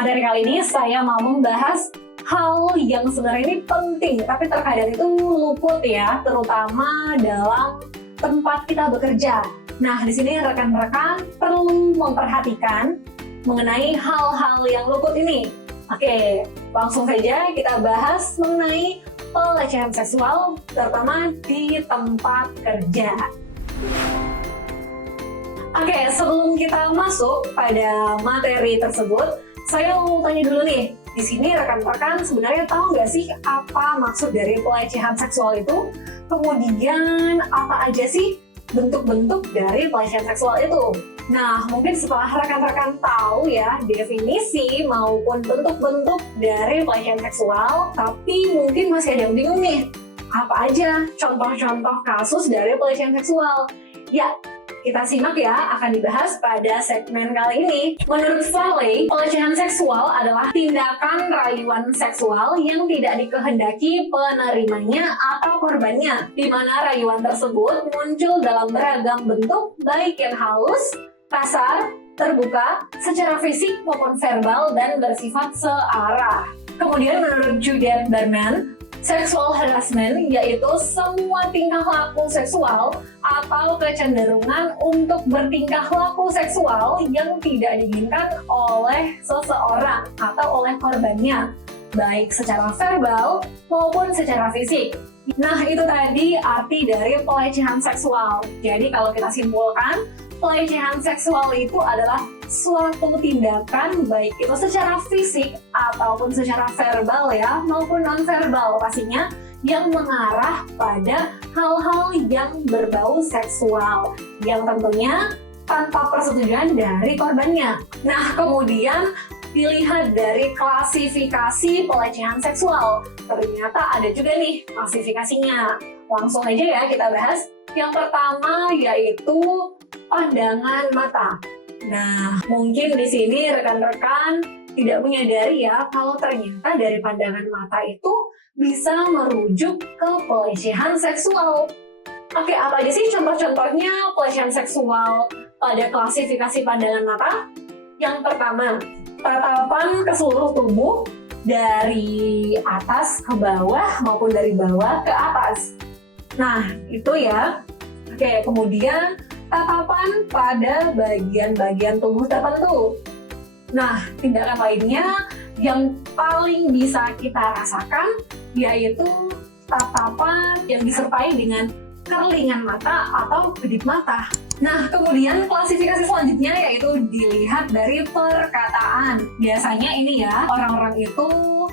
materi kali ini saya mau membahas hal yang sebenarnya ini penting, tapi terkadang itu luput ya, terutama dalam tempat kita bekerja. Nah, di sini rekan-rekan perlu memperhatikan mengenai hal-hal yang luput ini. Oke, langsung saja kita bahas mengenai pelecehan seksual, terutama di tempat kerja. Oke, sebelum kita masuk pada materi tersebut, saya mau tanya dulu nih, di sini rekan-rekan sebenarnya tahu nggak sih apa maksud dari pelecehan seksual itu? Kemudian apa aja sih bentuk-bentuk dari pelecehan seksual itu? Nah, mungkin setelah rekan-rekan tahu ya definisi maupun bentuk-bentuk dari pelecehan seksual, tapi mungkin masih ada yang bingung nih, apa aja contoh-contoh kasus dari pelecehan seksual? Ya, kita simak ya, akan dibahas pada segmen kali ini. Menurut Farley, pelecehan seksual adalah tindakan rayuan seksual yang tidak dikehendaki penerimanya atau korbannya, di mana rayuan tersebut muncul dalam beragam bentuk, baik yang halus, kasar, terbuka, secara fisik maupun verbal, dan bersifat searah. Kemudian menurut Judith Berman, sexual harassment yaitu semua tingkah laku seksual atau kecenderungan untuk bertingkah laku seksual yang tidak diinginkan oleh seseorang atau oleh korbannya, baik secara verbal maupun secara fisik. Nah, itu tadi arti dari pelecehan seksual. Jadi kalau kita simpulkan, pelecehan seksual itu adalah suatu tindakan baik itu secara fisik ataupun secara verbal ya, maupun non-verbal pastinya, yang mengarah pada hal-hal yang berbau seksual yang tentunya tanpa persetujuan dari korbannya. Nah, kemudian dilihat dari klasifikasi pelecehan seksual. Ternyata ada juga nih klasifikasinya. Langsung aja ya kita bahas. Yang pertama yaitu pandangan mata. Nah, mungkin di sini rekan-rekan tidak menyadari ya kalau ternyata dari pandangan mata itu bisa merujuk ke pelecehan seksual. Oke, apa aja sih contoh-contohnya pelecehan seksual pada klasifikasi pandangan mata? Yang pertama, tatapan ke seluruh tubuh dari atas ke bawah maupun dari bawah ke atas. Nah, itu ya. Oke, kemudian tatapan pada bagian-bagian tubuh tertentu. Nah, tindakan lainnya yang paling bisa kita rasakan yaitu tatapan yang disertai dengan kerlingan mata atau kedip mata. Nah, kemudian klasifikasi selanjutnya yaitu dilihat dari perkataan. Biasanya ini ya, orang-orang itu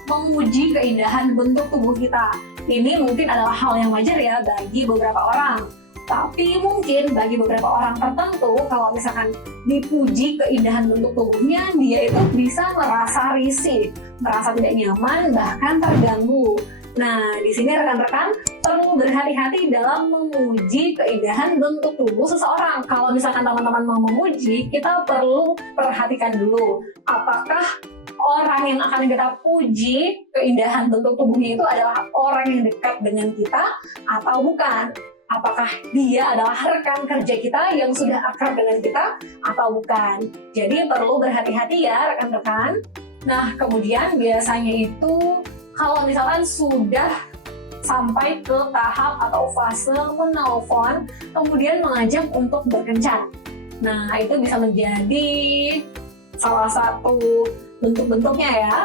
memuji keindahan bentuk tubuh kita. Ini mungkin adalah hal yang wajar ya bagi beberapa orang. Tapi mungkin bagi beberapa orang tertentu, kalau misalkan dipuji keindahan bentuk tubuhnya, dia itu bisa merasa risih, merasa tidak nyaman, bahkan terganggu. Nah, di sini rekan-rekan perlu berhati-hati dalam memuji keindahan bentuk tubuh seseorang. Kalau misalkan teman-teman mau memuji, kita perlu perhatikan dulu, apakah orang yang akan kita puji keindahan bentuk tubuhnya itu adalah orang yang dekat dengan kita atau bukan. Apakah dia adalah rekan kerja kita yang sudah akrab dengan kita atau bukan. Jadi perlu berhati-hati ya rekan-rekan. Nah, kemudian biasanya itu kalau misalkan sudah sampai ke tahap atau fase menelpon, kemudian mengajak untuk berkencan. Nah, itu bisa menjadi salah satu bentuk-bentuknya ya.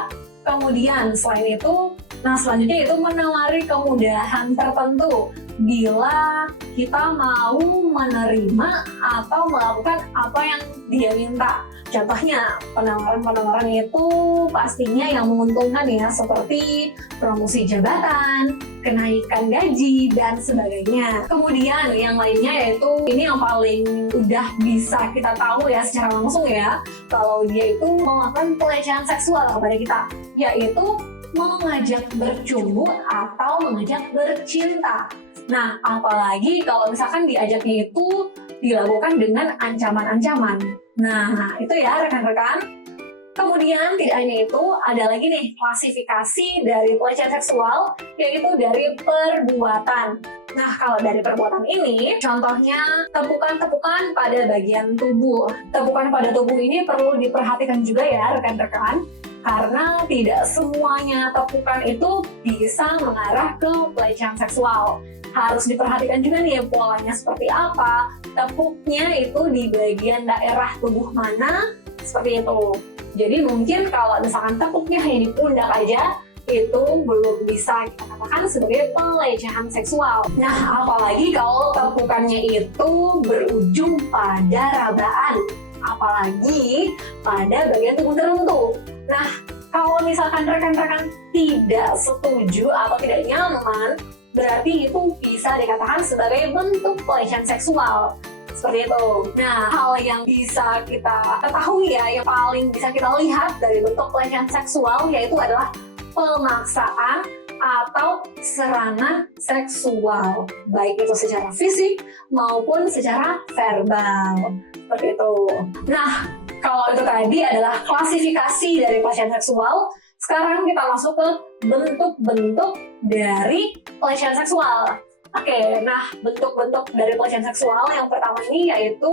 Kemudian selain itu, nah selanjutnya itu menawari kemudahan tertentu bila kita mau menerima atau melakukan apa yang dia minta. Contohnya, penawaran-penawaran itu pastinya yang menguntungkan ya, seperti promosi jabatan, kenaikan gaji, dan sebagainya. Kemudian yang lainnya yaitu, ini yang paling udah bisa kita tahu ya secara langsung ya, kalau dia itu melakukan pelecehan seksual kepada kita, yaitu mengajak bercumbu atau mengajak bercinta. Nah, apalagi kalau misalkan diajaknya itu dilakukan dengan ancaman-ancaman. Nah, itu ya rekan-rekan. Kemudian tidak hanya itu, ada lagi nih klasifikasi dari pelecehan seksual, yaitu dari perbuatan. Nah, kalau dari perbuatan ini, contohnya tepukan-tepukan pada bagian tubuh. Tepukan pada tubuh ini perlu diperhatikan juga ya rekan-rekan. karena tidak semuanya tepukan itu bisa mengarah ke pelecehan seksual. Harus diperhatikan juga nih polanya seperti apa, tepuknya itu di bagian daerah tubuh mana, seperti itu. Jadi mungkin kalau misalkan tepuknya hanya di pundak aja, itu belum bisa kita katakan sebagai pelecehan seksual. Nah, apalagi kalau tepukannya itu berujung pada rabaan, apalagi pada bagian tubuh tertentu. Nah, kalau misalkan rekan-rekan tidak setuju atau tidak nyaman, berarti itu bisa dikatakan sebagai bentuk pelecehan seksual. Seperti itu. Nah, hal yang bisa kita ketahui ya, yang paling bisa kita lihat dari bentuk pelecehan seksual yaitu adalah pemaksaan atau serangan seksual, baik itu secara fisik maupun secara verbal. Seperti itu. Nah, kalau itu tadi adalah klasifikasi dari pelecehan seksual, sekarang kita masuk ke bentuk-bentuk dari pelecehan seksual. Oke, nah bentuk-bentuk dari pelecehan seksual yang pertama ini yaitu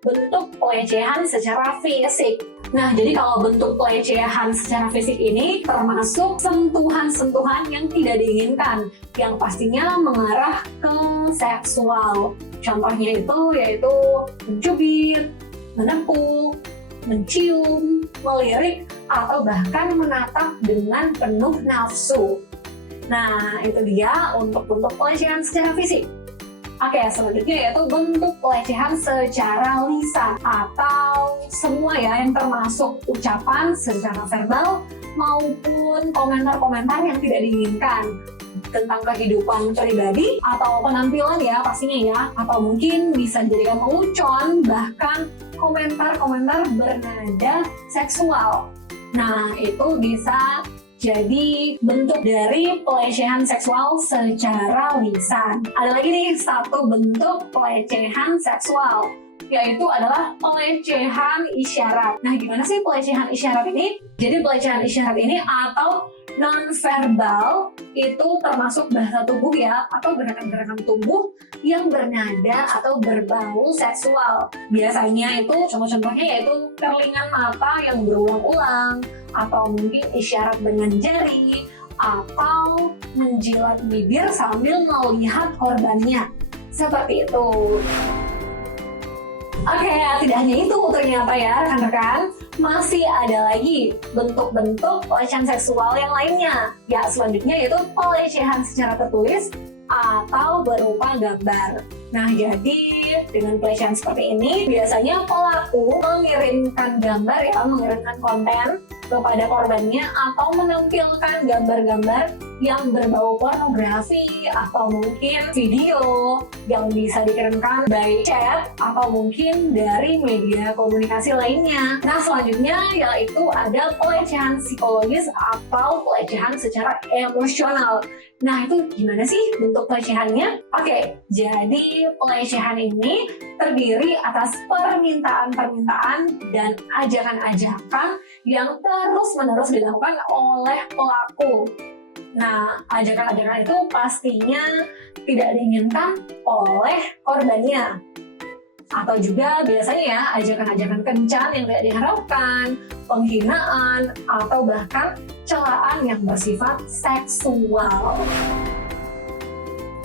bentuk pelecehan secara fisik. Nah, jadi kalau bentuk pelecehan secara fisik ini termasuk sentuhan-sentuhan yang tidak diinginkan, yang pastinya mengarah ke seksual. Contohnya itu yaitu mencubit, menepuk, mencium, melirik, atau bahkan menatap dengan penuh nafsu. Nah, itu dia untuk bentuk pelecehan secara fisik. Oke, selanjutnya yaitu bentuk pelecehan secara lisan atau semua ya yang termasuk ucapan secara verbal maupun komentar-komentar yang tidak diinginkan tentang kehidupan pribadi atau penampilan ya pastinya ya, atau mungkin bisa dijadikan lelucon, bahkan komentar-komentar bernada seksual. Nah, itu bisa jadi bentuk dari pelecehan seksual secara lisan. Ada lagi nih satu bentuk pelecehan seksual, yaitu adalah pelecehan isyarat. Nah, gimana sih pelecehan isyarat ini? Jadi pelecehan isyarat ini atau non-verbal itu termasuk bahasa tubuh ya, atau gerakan-gerakan tubuh yang bernada atau berbau seksual. Biasanya itu contoh-contohnya yaitu perlingan mata yang berulang-ulang, atau mungkin isyarat dengan jari, atau menjilat bibir sambil melihat korbannya. Seperti itu. Oke, tidak hanya itu ternyata ya rekan-rekan, masih ada lagi bentuk-bentuk pelecehan seksual yang lainnya. Ya, selanjutnya yaitu pelecehan secara tertulis atau berupa gambar. Nah, jadi dengan pelecehan seperti ini, biasanya pelaku mengirimkan gambar ya, mengirimkan konten kepada korbannya atau menampilkan gambar-gambar yang berbau pornografi atau mungkin video yang bisa dikirimkan by chat atau mungkin dari media komunikasi lainnya. Nah, selanjutnya yaitu ada pelecehan psikologis atau pelecehan secara emosional. Nah, itu gimana sih bentuk pelecehannya? Oke, jadi pelecehan ini terdiri atas permintaan-permintaan dan ajakan-ajakan yang terus-menerus dilakukan oleh pelaku. Nah, ajakan-ajakan itu pastinya tidak diinginkan oleh korbannya. Atau juga biasanya ya, ajakan-ajakan kencan yang tidak diharapkan, penghinaan, atau bahkan celaan yang bersifat seksual.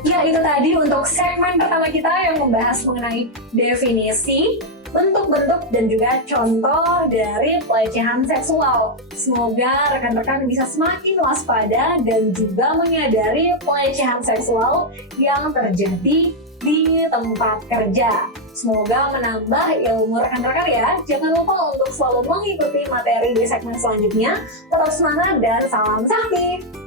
Ya, itu tadi untuk segmen pertama kita yang membahas mengenai definisi, bentuk-bentuk, dan juga contoh dari pelecehan seksual. Semoga rekan-rekan bisa semakin waspada dan juga menyadari pelecehan seksual yang terjadi di tempat kerja. Semoga menambah ilmu rekan-rekan ya. Jangan lupa untuk selalu mengikuti materi di segmen selanjutnya. Tetap semangat dan salam sakti!